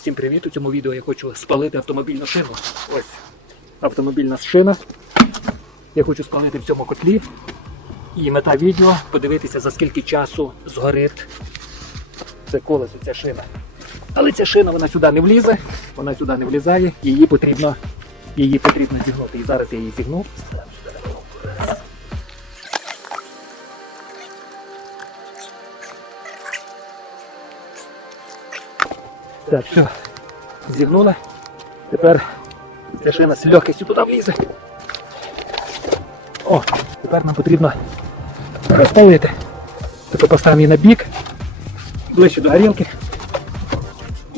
Всім привіт! У цьому відео я хочу спалити автомобільну шину. Ось автомобільна шина. Я хочу спалити в цьому котлі. І мета відео подивитися, за скільки часу згорить це колесо, ця шина. Але ця шина вона сюди не влізе, вона сюди не влізає, її потрібно, її потрібно зігнути. І зараз я її зігну. Так, все. Зігнула. Тепер ця з легкістю туди влізе. О, тепер нам потрібно розпалити. Тобто поставимо її на бік, ближче до горілки.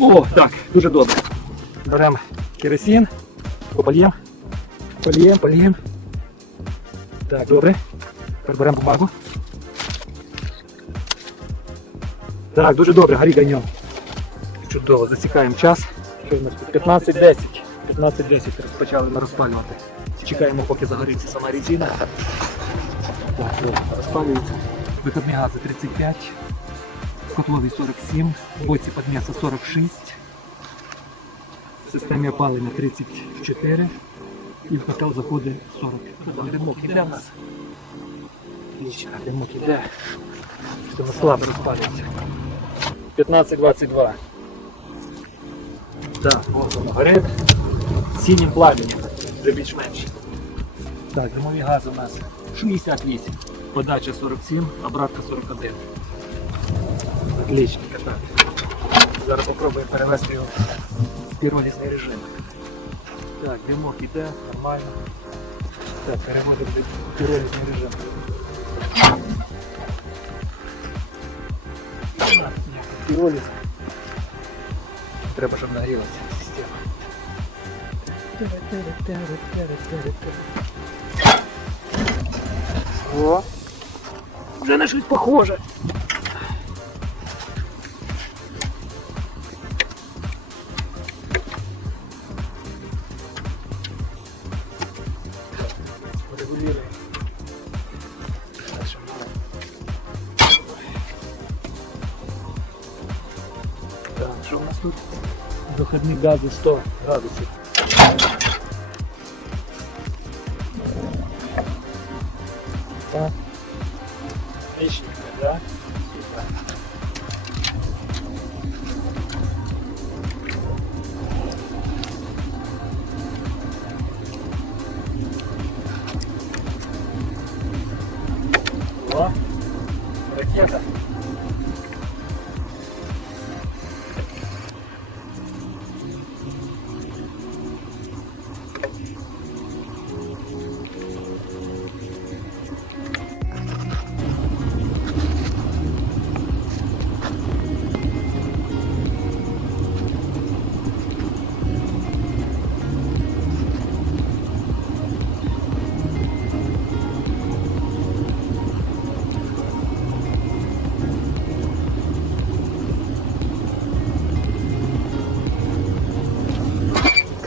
О, так, дуже добре. Беремо керосин, попальємо, поліємо, поліємо. Так, добре. Тепер беремо бумагу. Так, дуже добре, горі ганьом. Чудово, засікаємо час. Що в нас тут? 15-10. 15-10 розпочали розпалювати. Чекаємо, поки загориться сама резина. Так, розпалюється. Виходні гази 35, котловий 47, в боці підм'яса 46, в системі опалення 34 і в котел заходить 40. Там димок іде в нас. Димок іде. Що слабо розпалюється. 15-22. Так, от воно горить. Синім пламенем, вже більш-менш. Так, димові гази у нас 68, подача 47, обратка 41. Отличненько, так. Зараз попробуємо перевести його в піролізний режим. Так, димок іде, нормально. Так, переводимо в піролізний режим. Піроліз. Треба, щоб нагрілася система. О, вже на щось похоже. отходник газа 100 градусов. Так. Отлично, да? Супер.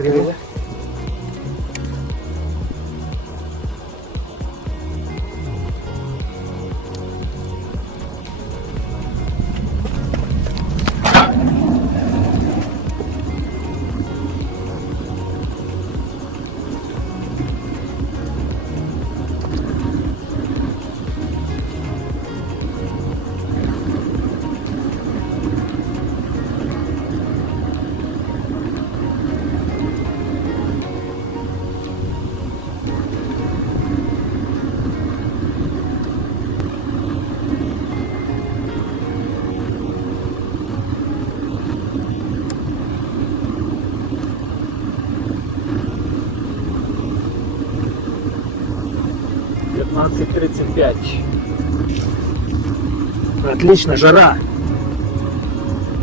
Geliyor. 5. Отлично, жара.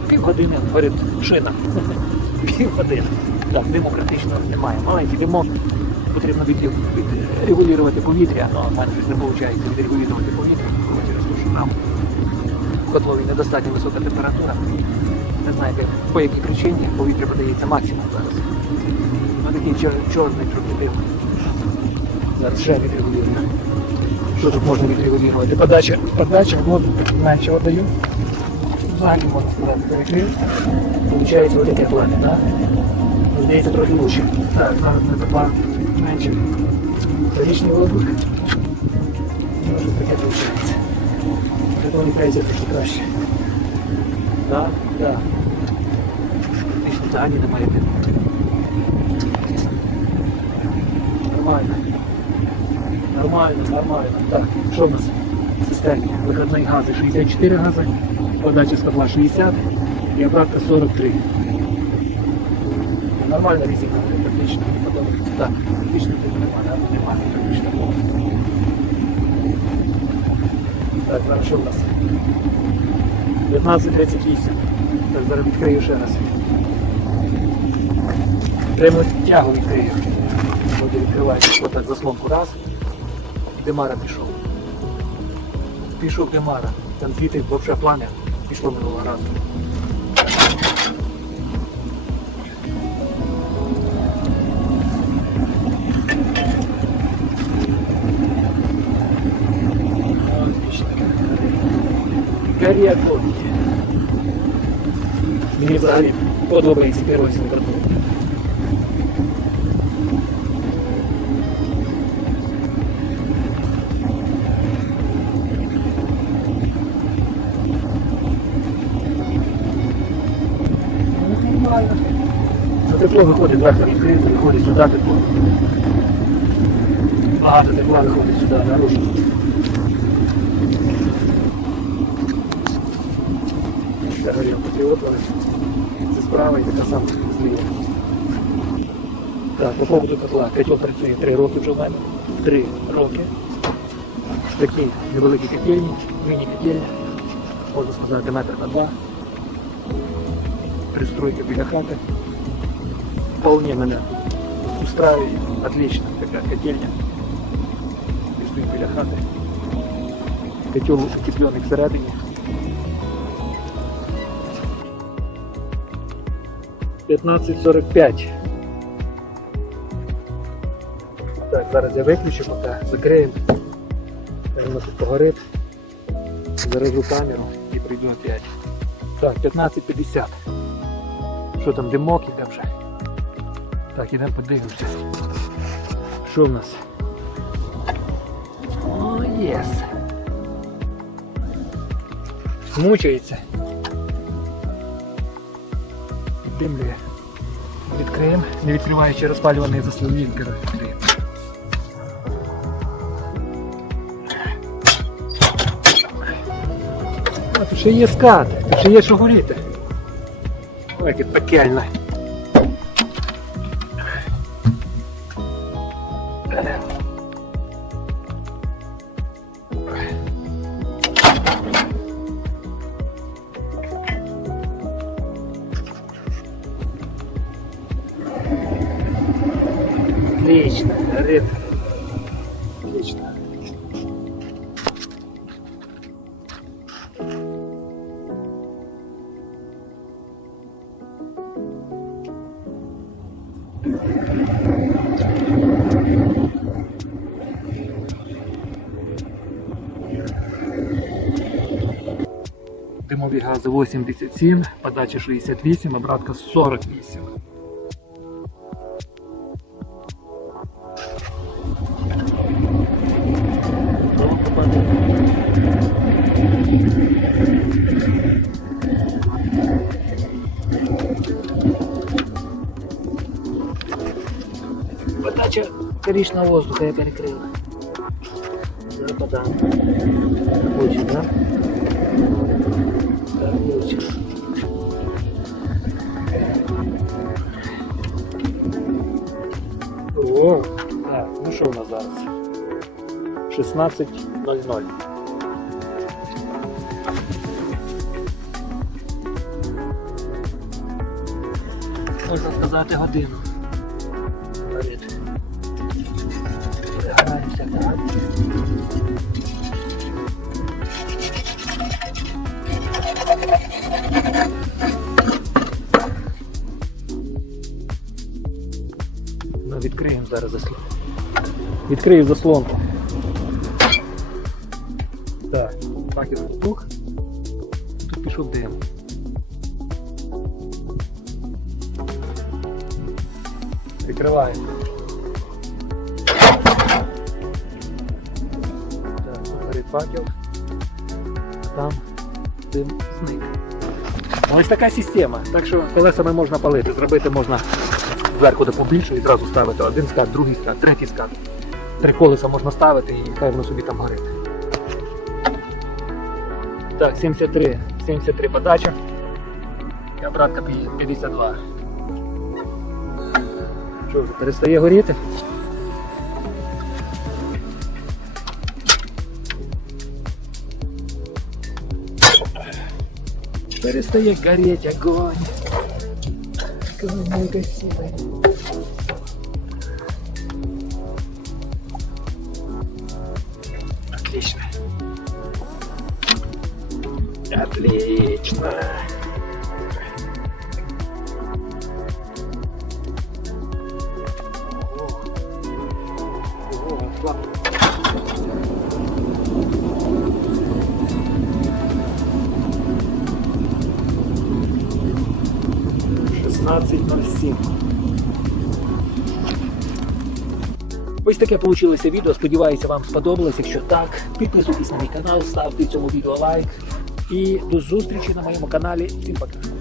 Півгодини, говорить шина. Півгодини. Так, диму практично немає. Маленький димок. Потрібно відрегулювати повітря, ну, але в мене не виходить відрегулювати повітря, через те, що нам в котлові недостатньо висока температура. Не знаєте, по якій причині повітря подається максимум зараз. Ну такий чорний трохи дим. Зараз ще відрегулюємо. Що тут можна відрегулювати? Подача, подача, вот менше отдаю. взагалі можна сказати, перекрив. Получається ось таке плам'я, так? Ну, Здається, трохи лучше. Так, зараз ми тепла менше. Річний воздух. Ну, щось таке виходить. Виходить трошки краще. Так, так. Фактично взагалі немає диму. Нормально. Нормально, нормально. Так, що в нас в системі? Виходний гази 64 гази, подача з котла 60 і обратка 43. Нормально резина, практично подобається. Так, практично тут немає, немає практично. Так, зараз що в нас? 15.38. Так, зараз відкрию ще раз. Прямо тягу відкрию. Буде відкривається отак заслонку раз. Демара пішов. Пішов Демара. Там звідти взагалі пламя пішло минулого разу. Отлично. Горі огонь. Мені взагалі подобається перший картон. Тепло виходить, відкрита, виходить сюди тепло. Багато тепла виходить сюди, наружу. Це горілка пілотали. Це справа і така сама зліва. Так, по поводу котла. Котел працює 3 роки вже в мене. 3 роки. Такі невеликі котельні, міні-котельні. Можна сказати, метр на два. Пристройка біля хати. Вполне мене устраивает. Отлично, така котельня. І стоїть біля хати. Котел утеплений всередині. П'ятнадцять сорок п'ять. Так, зараз я виключу, поки закриємо. Воно тут погорить. Заражу камеру і прийду опять. Так, 15.50. Що там, димок іде вже? Так, ідемо подивимося. Що в нас? О, єс. Мучається. Димлює. Відкриємо, не відкриваючи розпалюваний заслонник, відкриємо. Тут ще є скат, тут ще є що горіти. Ой, яке пекельне. Димові гази 87, подача 68, обратка 48. Подача коричного воздуха я перекрила. Зараз подам. Хоче, да? Так. О, так, ну що в нас зараз? 16.00. Можна сказати годину. Ну, відкриємо зараз заслон. Відкрию заслонку. Так, так і запух. Тут пішов дим. Прикриваємо. Факел. Там дим зник. Ось така система. Так що колесами можна палити. Зробити можна зверху де побільше і зразу ставити один скат, другий скат, третій скат. Три колеса можна ставити і хай воно собі там горить. Так, 73, 73 подача. І обратка 52. Що вже перестає горіти? Перестає гореть огонь. Огонь негасимый. Отлично. Отлично. О, о, слабо. 16.07. Ось таке вийшло відео. Сподіваюся, вам сподобалось. Якщо так, підписуйтесь на мій канал, ставте цьому відео лайк. І до зустрічі на моєму каналі. Всім пока.